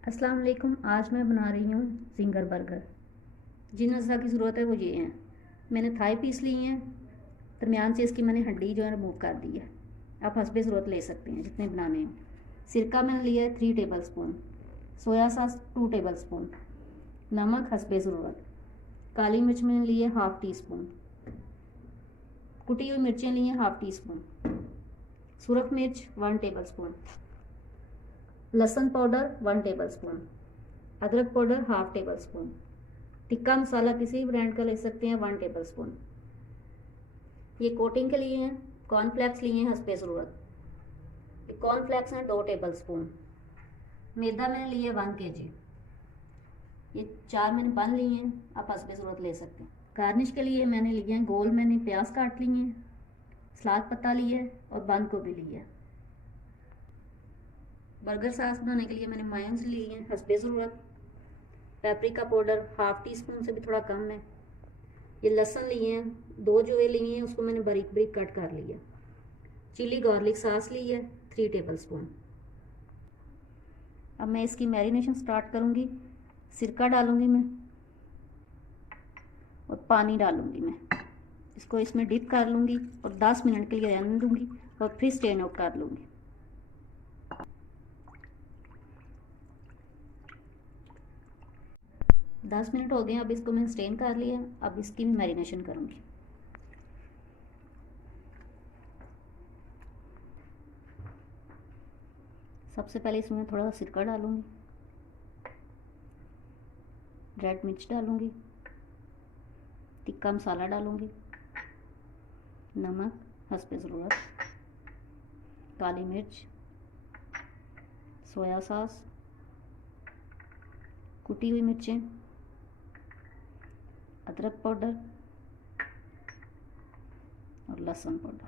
अस्सलाम वालेकुम। आज मैं बना रही हूँ जिंगर बर्गर। जिन अज़ा की ज़रूरत है वो ये हैं। मैंने थाई पीस ली हैं, दरमियान से इसकी मैंने हड्डी जो है रिमूव कर दी है। आप हस्बे ज़रूरत ले सकते हैं जितने बनाने हैं। सिरका मैंने लिया है 3 table spoon, soya sauce 2 table spoon, नमक हस्बे ज़रूरत, काली मिर्च मैंने ली है 1/2 टी स्पून, कुटी हुई मिर्चें ली हैं 1/2 टी स्पून, सुरख मिर्च 1 टेबल स्पून, लहसुन पाउडर 1 टेबल स्पून, अदरक powder 1/2 table spoon, tikka masala किसी भी ब्रांड का ले सकते हैं 1 टेबल स्पून। ये कोटिंग के लिए हैं। कॉर्नफ्लेक्स लिए हैं हस्बे ज़रूरत। कॉर्नफ्लेक्स हैं 2 टेबल स्पून। मैदा मैंने लिए 1 kg। ये 4 मैंने बन लिए हैं, आप हस्बे ज़रूरत ले सकते हैं। गार्निश के लिए मैंने लिए हैं गोल, मैंने प्याज काट लिए हैं, सलाद पत्ता लिए और बंद गोभी ली है। बर्गर सॉस बनाने के लिए मैंने मायोनीज ली है हस्बे ज़रूरत। पेपरिका पाउडर 1/2 टी स्पून से भी थोड़ा कम है। ये लहसुन लिए हैं, 2 जुए लिए हैं, उसको मैंने बारीक बारीक कट कर लिया। चिली गार्लिक सॉस ली है 3 टेबल स्पून। अब मैं इसकी मैरिनेशन स्टार्ट करूँगी। सिरका डालूँगी मैं और पानी डालूँगी मैं। इसको इसमें डिप कर लूँगी और 10 मिनट के लिए रहने दूँगी और फिर स्ट्रेन आउट कर लूँगी। दस मिनट हो गए। अब इसको मैंने स्ट्रेन कर लिया। अब इसकी भी मैरिनेशन करूँगी। सबसे पहले इसमें थोड़ा सा सिरका डालूँगी, रेड मिर्च डालूँगी, टिक्का मसाला डालूँगी, नमक हस्बे ज़रूरत, काली मिर्च, सोया सॉस, कुटी हुई मिर्चें, अदरक पाउडर और लहसुन पाउडर।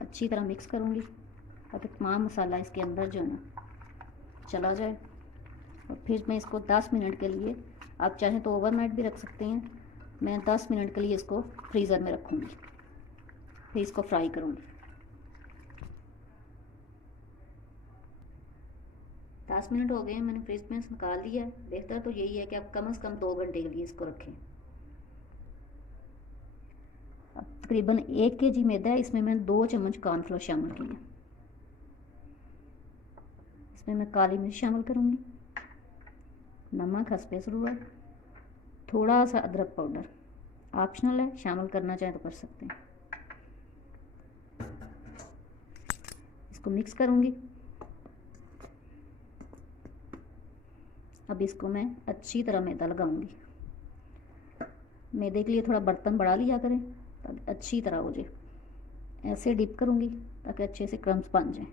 अच्छी तरह मिक्स करूँगी ताकि तमाम मसाला इसके अंदर जो है ना चला जाए। और फिर मैं इसको 10 मिनट के लिए, आप चाहें तो ओवरनाइट भी रख सकते हैं, मैं 10 मिनट के लिए इसको फ्रीज़र में रखूँगी, फिर इसको फ्राई करूँगी। 10 मिनट हो गए हैं, मैंने फ्रिज में से निकाल दिया है। बेहतर तो यही है कि आप कम से कम 2 घंटे के लिए इसको रखें। अब तकरीबन 1 kg मैदा है, इसमें मैंने 2 चम्मच कॉर्नफ्लोर शामिल किए। इसमें मैं काली मिर्च शामिल करूँगी, नमक हस्बे ज़रूरत, थोड़ा सा अदरक पाउडर, ऑप्शनल है, शामिल करना चाहें तो कर सकते हैं। इसको मिक्स करूँगी। अब इसको मैं अच्छी तरह मैदा लगाऊंगी। मैदे के लिए थोड़ा बर्तन बड़ा लिया करें ताकि अच्छी तरह हो जाए। ऐसे डिप करूँगी ताकि अच्छे से क्रम्स बन जाएं।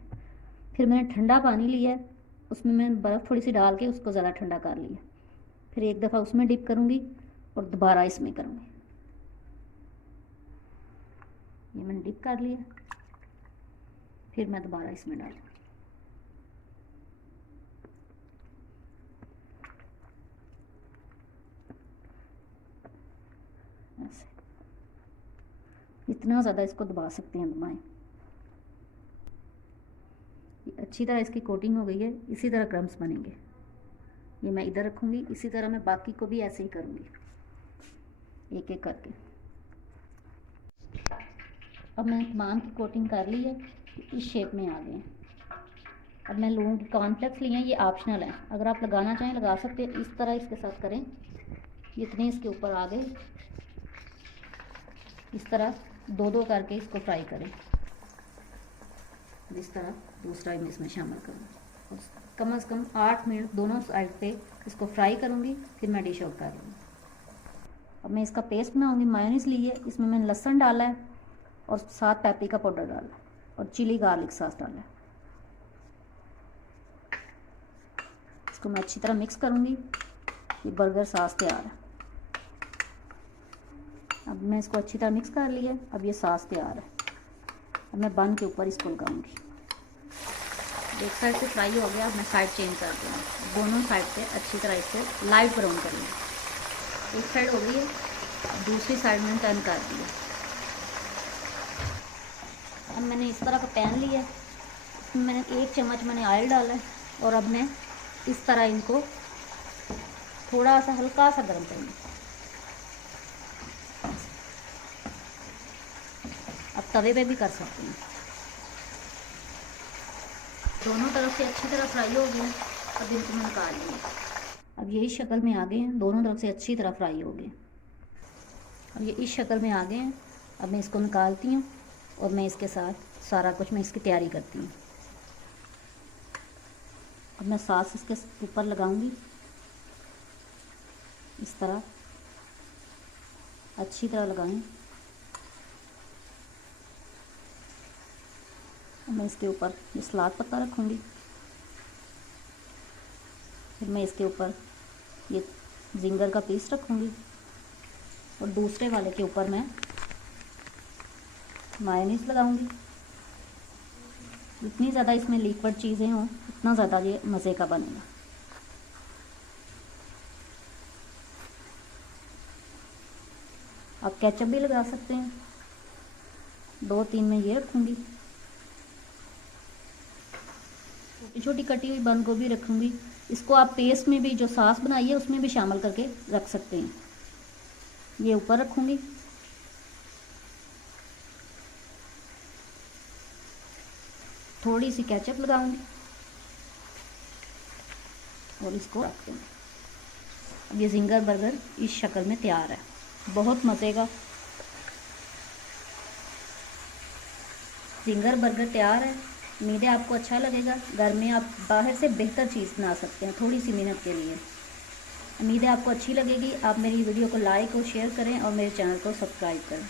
फिर मैंने ठंडा पानी लिया है, उसमें मैंने बर्फ़ थोड़ी सी डाल के उसको ज़्यादा ठंडा कर लिया। फिर एक दफ़ा उसमें डिप करूँगी और दोबारा इसमें करूँगी। ये मैंने डिप कर लिया, फिर मैं दोबारा इसमें डालूँगी। ऐसे इतना ज़्यादा इसको दबा सकते हैं, दबाएं। अच्छी तरह इसकी कोटिंग हो गई है। इसी तरह क्रम्स बनेंगे। ये मैं इधर रखूँगी, इसी तरह मैं बाकी को भी ऐसे ही करूँगी, एक एक करके। अब मैंने तमाम की कोटिंग कर ली है, इस शेप में आ गए हैं। अब मैं लूँगी कॉर्नफ्लेक्स लिए हैं, ये ऑप्शनल है, अगर आप लगाना चाहें लगा सकते हैं। इस तरह इसके साथ करें, जितने इसके ऊपर आ गए इस तरह 2-2 करके इसको फ्राई करें। इस तरह दूसरा मैं इसमें शामिल करूँगी। कम से कम 8 मिनट दोनों साइड पे इसको फ्राई करूँगी, फिर मैं डिश आउट कर लूँगी। अब मैं इसका पेस्ट बनाऊँगी। मायोनीज ली है, इसमें मैंने लहसुन डाला है और साथ पेपरिका पाउडर डाला है और चिली गार्लिक सॉस डाला है। इसको मैं अच्छी तरह मिक्स करूँगी। ये बर्गर सॉस तैयार है। अब मैं इसको अच्छी तरह मिक्स कर लिया। अब ये सॉस तैयार है। अब मैं बन के ऊपर इसको लगाऊंगी। एक साइड से फ्राई हो गया, अब मैं साइड चेंज कर दूँगी। दोनों साइड से अच्छी तरह इसे लाइट ब्राउन करूँगी। एक साइड हो गई है, दूसरी साइड में टर्न कर दिया। अब मैंने इस तरह का पैन लिया, इसमें मैंने 1 चम्मच मैंने ऑयल डाला है और अब मैं इस तरह इनको थोड़ा सा हल्का सा गर्म करूँगी। अब तवे पे भी कर सकते हैं। दोनों तरफ से अच्छी तरह फ्राई हो गए। अब इनको मैं निकाल लूँगी। अब ये इस शक्ल में आ गए हैं, दोनों तरफ से अच्छी तरह फ्राई हो गए। अब ये इस शक्ल में आ गए हैं। अब मैं इसको निकालती हूँ और मैं इसके साथ सारा कुछ मैं इसकी तैयारी करती हूँ। अब मैं सॉस इसके ऊपर लगाऊंगी इस तरह, अच्छी तरह लगाएं। मैं इसके ऊपर ये सलाद पत्ता रखूँगी। फिर मैं इसके ऊपर ये जिंगर का पीस रखूँगी और दूसरे वाले के ऊपर मैं मायोनीज़ लगाऊंगी। जितनी ज़्यादा इसमें लिक्विड चीज़ें हों उतना ज़्यादा ये मज़े का बनेगा। आप केचप भी लगा सकते हैं। 2-3 में ये रखूँगी। छोटी छोटी कटी हुई बंद गोभी रखूँगी। इसको आप पेस्ट में भी जो सॉस बनाई है उसमें भी शामिल करके रख सकते हैं। ये ऊपर रखूँगी। थोड़ी सी केचप लगाऊंगी और इसको रखते हैं। अब ये जिंगर बर्गर इस शक्ल में तैयार है। बहुत मज़े का जिंगर बर्गर तैयार है। उम्मीद है आपको अच्छा लगेगा। घर में आप बाहर से बेहतर चीज़ बना सकते हैं थोड़ी सी मेहनत के लिए। उम्मीद है आपको अच्छी लगेगी। आप मेरी वीडियो को लाइक और शेयर करें और मेरे चैनल को सब्सक्राइब करें।